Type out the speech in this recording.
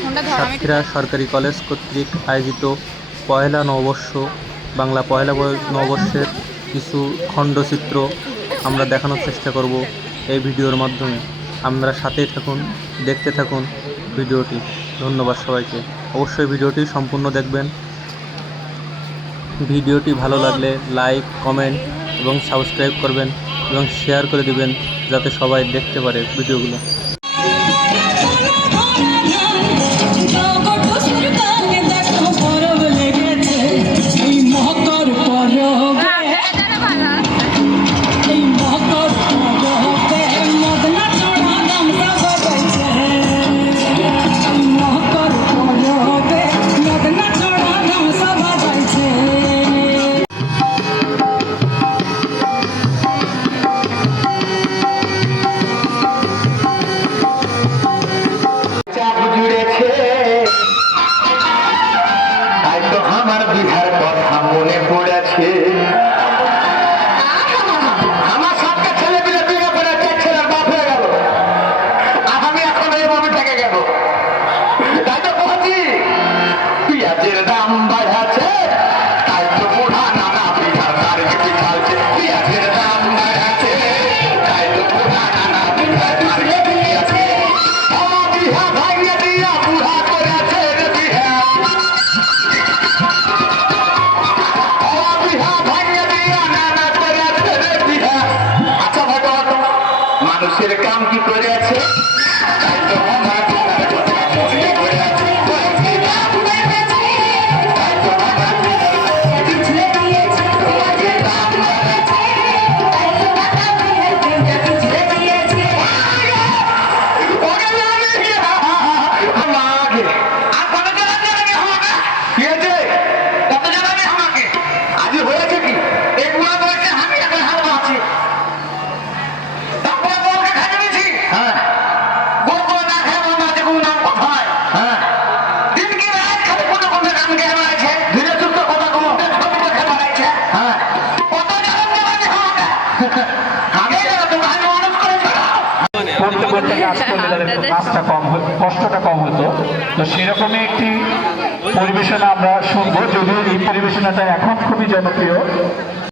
সাতক্ষীরা সরকারি কলেজ কর্তৃক আয়োজিত পয়লা নববর্ষ বাংলা পয়লা নববর্ষের কিছু খণ্ডচিত্র আমরা দেখানোর চেষ্টা করব এই ভিডিওর মাধ্যমে। আমরা সাথেই থাকুন, দেখতে থাকুন ভিডিওটি। ধন্যবাদ সবাইকে। অবশ্যই ভিডিওটি সম্পূর্ণ দেখবেন। ভিডিওটি ভালো লাগলে লাইক, কমেন্ট এবং সাবস্ক্রাইব করবেন এবং শেয়ার করে দিবেন যাতে সবাই দেখতে পারে ভিডিওগুলো। আমার বিধার কথা মনে পড়েছে, আমার সাতটা ছেলে মিলে বিয়ে করে চার ছেলের বাপ হয়ে গেল, আর আমি এখন এই ভাবে থেকে গেল। তাই তো বলছি পেঁয়াজের দাম বাড়াচ্ছে, তাই তো বুড়া নানা বিঘার তার বেশি খাচ্ছে। পেঁয়াজের দাম বাড়াচ্ছে, তাই তো বুড়া নানা বিঘার তার বেশি আছে। আমার বিহা ভাঙিয়ে দিয়া বুড়া করেছে রে বিহা, মানুষের কাম কি করে আছে, তাই তো আমার বিধার কথা মনে পড়ে আছে। তাই তো আমার বিধার পিছলে দিয়েছে, পেঁয়াজের দাম বাড়াচ্ছে, তাই তো টাকা বিয়ের দিনটা পিছলে দিয়েছে। ওরে লাগে আমাকে আর কত জানাবে আমাকে, কি আছে কত জানাবে আমাকে? আজ হয়েছে কি এগুলো বলছে আমি এখন হালকা আছি। করতে করতে কাজ করলে তাদের কাজটা কম, কষ্টটা কম হতো। তো সেরকমই একটি পরিবেশনা আমরা শুনবো, যদিও এই পরিবেশনাটা এখন খুবই জনপ্রিয়।